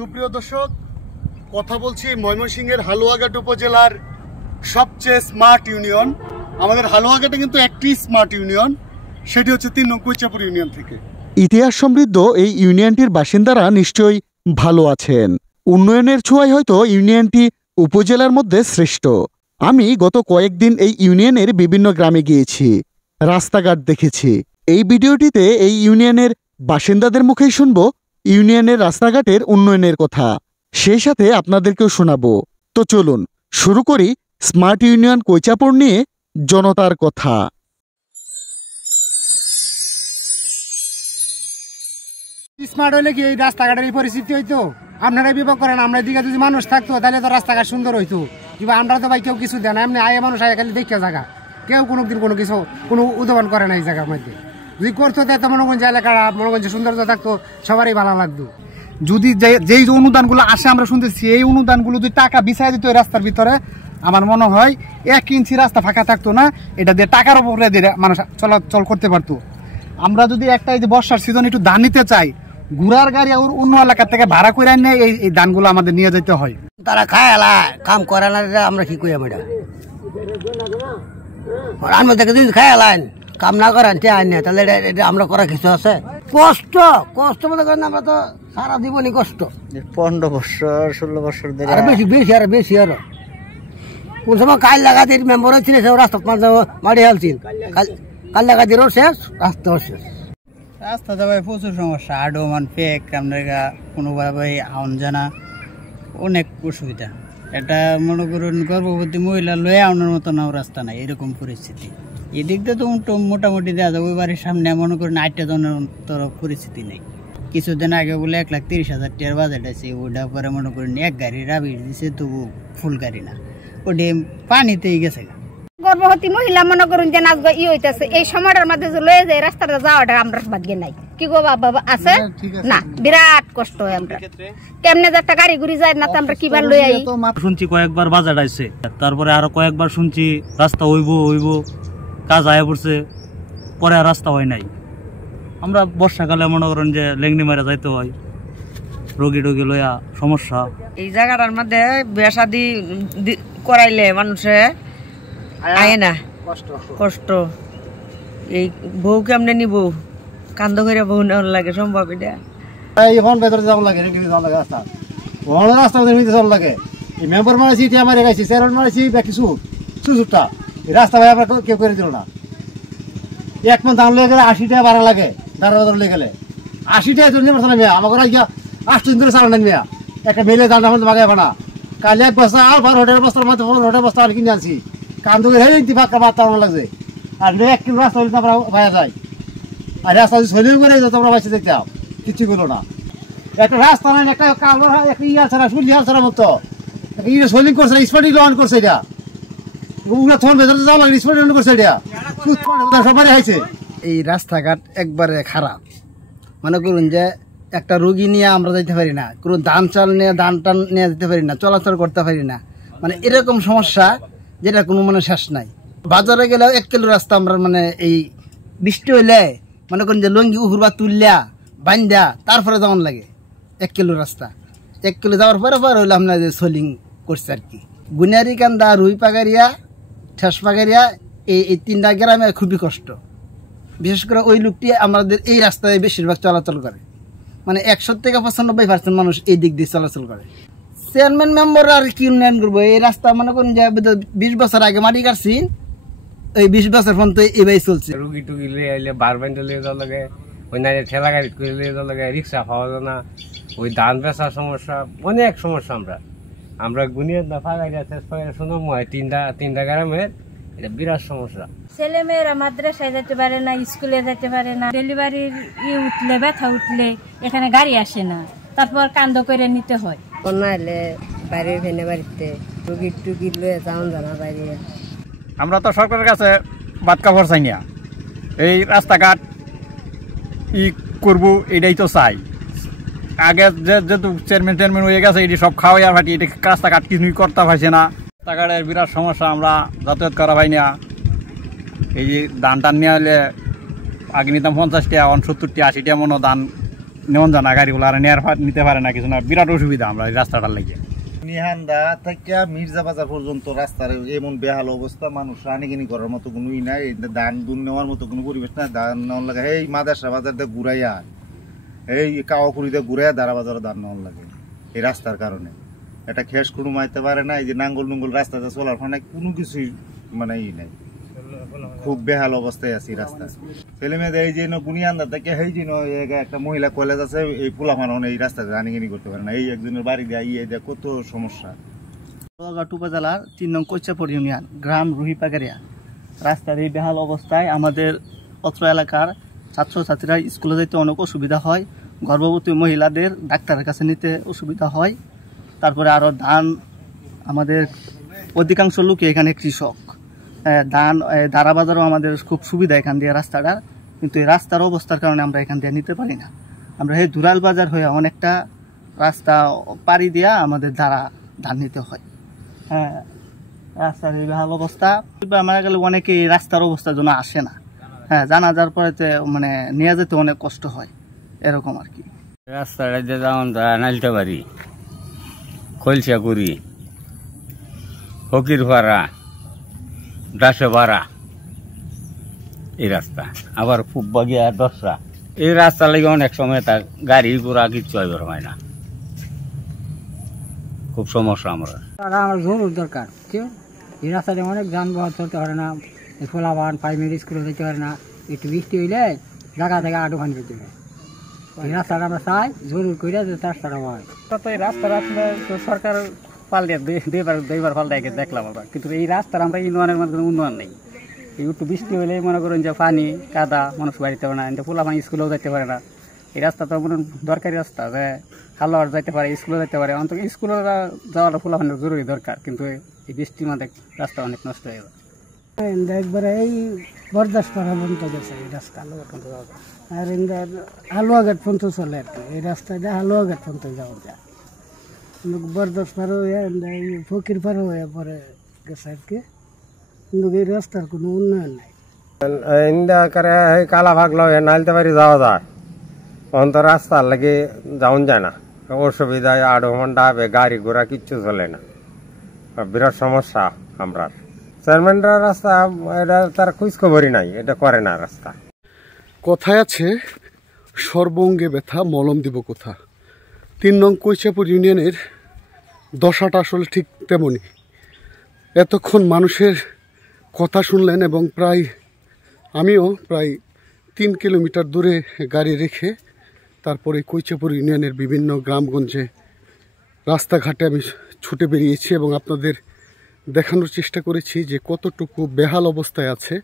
সুপ্রিয় দর্শক, কথা বলছি ময়মনসিংহের হালুয়াঘাট উপজেলার সবচেয়ে স্মার্ট ইউনিয়ন। আমাদের হালুয়াঘাটে কিন্তু একটি স্মার্ট ইউনিয়ন, সেটি হচ্ছে ৩ নং কুইচাপুর ইউনিয়ন থেকে। ইতিহাস সমৃদ্ধ এই ইউনিয়নটির বাসিন্দারা নিশ্চয়ই ভালো আছেন। উন্নয়নের ছোঁয়ায় হয়তো ইউনিয়নটি উপজেলার মধ্যে শ্রেষ্ঠ। আমি গত কয়েকদিন এই ইউনিয়নের বিভিন্ন গ্রামে গিয়েছি, রাস্তাঘাট দেখেছি। এই ভিডিওটিতে এই ইউনিয়নের বাসিন্দাদের মুখেই শুনব ইউনিয়নের রাস্তাঘাটের উন্নয়নের কথা, সেই সাথে আপনাদেরকেও শোনাবো। তো চলুন শুরু করি স্মার্ট ইউনিয়ন কৈচাপুর নিয়ে জনতার কথা। স্মার্ট হলে কি এই রাস্তাঘাটের এই পরিস্থিতি হইতো? আপনারা বিভাগ করেন, আমরা এদিকে যদি মানুষ থাকতো তাহলে তো রাস্তাঘাট সুন্দর হইতো। কিংবা আমরা তো ভাই কেউ কিছু দেয় না, এমনি আয় মানুষ আয় খালি দেখে জায়গা, কেউ কোনোদিন কোনো কিছু কোনো উদ্ভাবন করে না এই জায়গার মধ্যে। যদি করতো তো মনোগঞ্জ এলাকাটা মনোগঞ্জে সৌন্দর্য থাকতো, সবারই ভালো লাগতো। যদি যেই অনুদানগুলো আসে আমরা শুনতেছি, এই অনুদানগুলো যদি টাকা বিছাই দিত এই রাস্তার ভিতরে, আমার মনে হয় 1 ইঞ্চি রাস্তা ফাঁকা থাকতো না। এটা দিয়ে টাকার উপরে দিয়ে মানুষ চলাচল করতে পারতো। আমরা যদি একটা এই যে বর্ষার সিজন একটু ধান নিতে চাই, ঘোড়ার গাড়ি অন্য এলাকার থেকে ভাড়া করে আনে এই ধানগুলো আমাদের নিয়ে যেতে হয়। তারা খায় কাম করে না, আমরা কি করি? আমরা দেখে যদি খায় লাইন কাম না করেন তাহলে এটা আমরা করা কিছু আছে? কষ্ট কষ্ট মনে করেন, আমরা তো সারা জীবনই কষ্ট। 15 বছর 16 বছর ধরে বেশি বেশি আর বেশি আরো। কোন সময় কাল লাগাতির মেম্বার হচ্ছিল, সে রাস্তা মারি হালছিল, কাল লাগাতিরও শেষ, রাস্তাও শেষ। রাস্তা তো ভাই প্রচুর সমস্যা, আডো মান ফেক, আমরা কোনোভাবে আউন জানা অনেক অসুবিধা। এটা মনে করুন গর্ভবতী মহিলা লয়ে আউনের মতো নাও রাস্তা নাই, এরকম পরিস্থিতি। এদিক দিয়ে তো মোটামুটি দেওয়া যায়, ওই বাড়ির সামনে মনে করেন 8টা জনের তরফ পরিস্থিতি নেই। কিছুদিন আগে বলে 1,30,000 টাকার বাজেট আছে, ওটা পরে মনে করেন 1 গাড়ি রাবির দিছে, তবু ফুল গাড়ি না, ওটি পানিতেই গেছে। গর্ভবতী মহিলা মনে করুন যে নাচ ই হইতেছে, এই সময়টার মধ্যে যে লয়ে যায় রাস্তাটা যাওয়াটা আমরা ভাগ্যে নাই। কি গো বাবা আছে না, বিরাট কষ্ট হয়। আমরা কেমনে যে একটা গাড়ি ঘুরি যায় না, তো আমরা কিবার লই আই। শুনছি কয়েকবার বাজার আইছে, তারপরে আরো কয়েকবার শুনছি রাস্তা হইব কাজ আয়া পড়ছে, পরে আর রাস্তা হয় নাই। আমরা বর্ষাকালে মনে করেন যে লেংনি মারা যাইতে হয়, রোগী টোগী লইয়া সমস্যা। এই জায়গাটার মধ্যে বিয়া শাদি করাইলে মানুষে আয় না, কষ্ট। এই বউ কেমনে নিব, কান্দ করে বউ নেওয়ার লাগে, সম্ভব এটা? এখন ভেতরে যাওয়া লাগে, রাস্তা রাস্তা যাওয়া লাগে। এই মেম্বার মারাইছি, ইটা মারে গাইছি, চেয়ারম্যান মারাইছি, কিছু সুযোগটা এই রাস্তা ভাই আমরা কেউ করে দিল না। 1 মন ধান লেগে গেলে 80 টাকা ভাড়া লাগে, দাঁড়া লেগে গেলে 80 টাকা জন্য মেয়া আমাকে 8 দিন ধরে চালান মেয়া। একটা মেলে দাম আমাদের বাগায় ভাড়া কালি 1 বস্তা আর 12 বস্তার মধ্যে 15 বস্তা আর কিনে আনছি। কান্দু ফাঁকা মাত্রা আমার লাগছে, আর 1 কিলো রাস্তা হলে আমরা ভাইয়া যাই। আর রাস্তা যদি শৈলী করে তোমরা বাইসে দেখতাম, কিছু করলো না। একটা রাস্তা নাই, একটা কালো একটা ইয়া ছাড়া শুনলি হাল ছাড়া মতো শৈলিং করছে, স্পটিং অন করছে। এটা এই রাস্তাঘাট একবারে খারাপ। মনে করুন যে একটা রোগী নিয়ে আমরা যাইতে পারি না, কোনো ধান চাল নিয়ে ধান টান নিয়ে যেতে পারি না, চলাচল করতে পারি না। মানে এরকম সমস্যা যেটা কোনো মানে শেষ নাই। বাজারে গেলেও 1 কিলো রাস্তা আমরা মানে এই বৃষ্টি হইলে মনে করুন যে লঙ্গি উহুরবা তুললিয়া বান্ধা তারপরে যাওয়ান লাগে 1 কিলো রাস্তা। 1 কিলো যাওয়ার পরে হইলে আমরা যে সোলিং করছি আর কি। গুনিয়ারি কান্দা, রুই পাগারিয়া, ঠেস পাগারিয়া, এই 3টা গ্রামে খুবই কষ্ট। বিশেষ করে ওই লোকটি আমাদের এই রাস্তায় বেশিরভাগ চলাচল করে, মানে 100 থেকে 95% মানুষ এই দিক দিয়ে চলাচল করে। চেয়ারম্যান মেম্বার আর কি উন্নয়ন করবো? এই রাস্তা মনে করুন যে 20 বছর আগে মাটি কাটছি, এই 20 বছর পর্যন্ত এইভাবে চলছে। রুগী টুগি লিয়ে আইলে বারবেন্ড লিয়ে যাওয়া লাগে, ওই না ঠেলা গাড়ি করে লিয়ে যাওয়া লাগে, রিক্সা পাওয়া যায় না, ওই ধান বেচার সমস্যা, অনেক সমস্যা। আমরা গুনিয়ে না ফাঁকা শেষ করে শুনলাম 3টা গ্রামের এটা বিরাট সমস্যা। ছেলে মেয়েরা মাদ্রাসায় যেতে পারে না, স্কুলে যেতে পারে না, ডেলিভারির উঠলে ব্যথা উঠলে এখানে গাড়ি আসে না, তারপর কান্দ করে নিতে হয়। নাইলে বাইরে ভেনে বাড়িতে রুগী টুগি লয়ে যাওন জানা বাইরে। আমরা তো সরকারের কাছে বাদ কাপড় চাই না, এই রাস্তাঘাট করবো এটাই তো চাই। আগে যেহেতু চেয়ারম্যান হয়ে গেছে, এটি সব খাওয়াই আর ফাটি, এটি রাস্তাঘাট কিছুই করতে পারছে না। রাস্তাঘাটের বিরাট সমস্যা, আমরা যাতায়াত করা পাই না। এই যে ধান টান নিয়ে হলে আগে নিতাম 50 টাকা, 70 টাকা 80 টাকা মতো ধান নেওয়া জানা গাড়িগুলো আর নিতে পারে না কিছু না, বিরাট অসুবিধা আমরা এই রাস্তাটার লাগে। নিহান্দা থেকে মির্জা বাজার পর্যন্ত রাস্তার এমন বেহাল অবস্থা, মানুষ আনিগিনি করার মতো কোনো ই নাই, ধান দুন নেওয়ার মতো কোনো পরিবেশ নাই। ধান নেওয়ার লাগে এই মাদাসা বাজার দিয়ে ঘুরাইয়া, এই কাওয়াপুরি দিয়ে ঘুরাইয়া দাঁড়া বাজারে ধান নেওয়ার লাগে এই রাস্তার কারণে। এটা খেস কোনো মাইতে পারে না, এই যে নাঙ্গল নুঙ্গল রাস্তাতে চলার ফলে কোনো কিছুই মানে ই নাই, খুব বেহাল অবস্থায় আছি রাস্তা। ছেলে মেয়েদের এই যে বুনিয়ান্দা থেকে এই যে একটা মহিলা কলেজ আছে, এই পোলা মানুষ এই রাস্তাতে আনিগিনি করতে পারে না, এই একজনের বাড়ি দেয় ইয়ে দেয়, কত সমস্যা। হালুয়াঘাট উপজেলার 3 নং কৈচাপুর ইউনিয়ন, গ্রাম রুহিপাগারিয়া। রাস্তার এই বেহাল অবস্থায় আমাদের অত্র এলাকার ছাত্রছাত্রীরা স্কুলে যেতে অনেক অসুবিধা হয়, গর্ভবতী মহিলাদের ডাক্তারের কাছে নিতে অসুবিধা হয়। তারপরে আরও ধান, আমাদের অধিকাংশ লোকই এখানে কৃষক, ধান দাঁড়া বাজারও আমাদের খুব সুবিধা এখান দিয়ে রাস্তাটার, কিন্তু এই রাস্তার অবস্থার কারণে আমরা এখান দিয়ে নিতে পারি না। আমরা এই দুরাল বাজার হয়ে অনেকটা রাস্তা পাড়ি দিয়া আমাদের দ্বারা ধান নিতে হয়। হ্যাঁ, রাস্তার এই বেহাল অবস্থা, মারা গেলে অনেকে এই রাস্তার অবস্থার জন্য আসে না। হ্যাঁ, জানা যার পরে মানে নিয়ে যেতে অনেক কষ্ট হয়, এরকম আর কি। রাস্তাটা যে যেমন নাইলতে পারি, খলসাগুড়ি, ফকিরপাড়া, দাসেপাড়া, এই রাস্তা আবার খুব বাগিয়া দশরা, এই রাস্তা লাগে অনেক সময় তা গাড়ি ঘোড়া কিচ্ছু হয় না, খুব সমস্যা। আমরা আমার জরুর দরকার, কেউ এই রাস্তাতে অনেক যানবাহন চলতে পারে না, ফোলাবান প্রাইমারি স্কুলে যেতে পারে না, একটু বৃষ্টি হইলে জায়গা থেকে আডো পানি যেতে হয়। এই রাস্তাটা আমরা চাই জরুর করে যে রাস্তাটা হয়। তো এই রাস্তাটা আসলে তো সরকার পাল্টে দুইবার পাল্টাইকে দেখলাম আমরা, কিন্তু এই রাস্তার আমরা ইউনিয়নের মধ্যে কোনো উন্নয়ন নেই। এই একটু বৃষ্টি হলে মনে করেন যে পানি কাদা, মানুষ বাড়িতে পারে না, কিন্তু পোলাপানি স্কুলেও যেতে পারে না। এই রাস্তা তো মনে দরকারি রাস্তা, যে হালুয়ার যাইতে পারে, স্কুলে যেতে পারে, অন্তত স্কুলে যাওয়াটা পোলাপানির জরুরি দরকার, কিন্তু এই বৃষ্টির মধ্যে রাস্তা অনেক নষ্ট হয়ে যায়। একবারে এই বরদাস পাড়া পর্যন্ত গেছে এই রাস্তা, হালুয়াঘাট পর্যন্ত যাওয়া যায়, আর হালুয়াঘাট পর্যন্ত চলে আর কি। এই রাস্তাটা হালুয়াঘাট পর্যন্ত যাওয়া যায়, বরদাস পাড়া হয়ে ফকির পাড়া হয়ে পরে গেছে আর কি, কিন্তু এই রাস্তার কোনো উন্নয়ন নাই। কালা ভাগলো নাইলতে পারি যাওয়া যায়, অন্তর রাস্তার লাগে যাওয়া যায় না, অসুবিধায় 8 ঘন্টা হবে, গাড়ি ঘোড়া কিচ্ছু চলে না, বিরাট সমস্যা। আমরা চেয়ারম্যানরা রাস্তা এটা তার খোঁজ খবরই নাই, এটা করে না রাস্তা। কথায় আছে সর্বঙ্গে ব্যথা মলম দিব কোথা। 3 নং কৈচাপুর ইউনিয়নের দশাটা আসলে ঠিক তেমনই। এতক্ষণ মানুষের কথা শুনলেন এবং আমিও প্রায় 3 কিলোমিটার দূরে গাড়ি রেখে তারপরে কৈচাপুর ইউনিয়নের বিভিন্ন গ্রামগঞ্জে রাস্তাঘাটে আমি ছুটে বেরিয়েছি এবং আপনাদের দেখানোর চেষ্টা করেছি যে কতটুকু বেহাল অবস্থায় আছে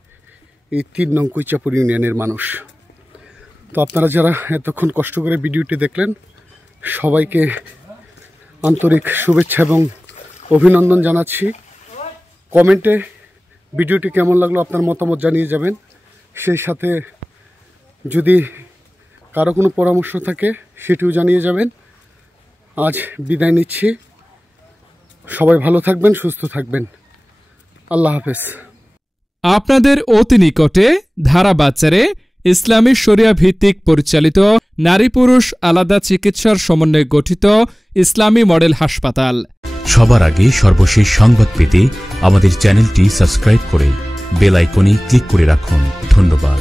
এই 3 নং কৈচাপুর ইউনিয়নের মানুষ। তো আপনারা যারা এতক্ষণ কষ্ট করে ভিডিওটি দেখলেন, সবাইকে আন্তরিক শুভেচ্ছা এবং অভিনন্দন জানাচ্ছি। কমেন্টে ভিডিওটি কেমন লাগলো আপনার মতামত জানিয়ে যাবেন। সেই সাথে যদি কারো কোনো পরামর্শ থাকে সেটিও জানিয়ে যাবেন। আজ বিদায় নিচ্ছি, সবাই ভালো থাকবেন, সুস্থ থাকবেন, আল্লাহ হাফেজ। আপনাদের অতি নিকটে ধারা বাজারে ইসলামী শরিয়া ভিত্তিক পরিচালিত নারী পুরুষ আলাদা চিকিৎসার সমন্বয়ে গঠিত ইসলামী মডেল হাসপাতাল। সবার আগে সর্বশেষ সংবাদ পেতে আমাদের চ্যানেলটি সাবস্ক্রাইব করে বেল আইকনে ক্লিক করে রাখুন। ধন্যবাদ।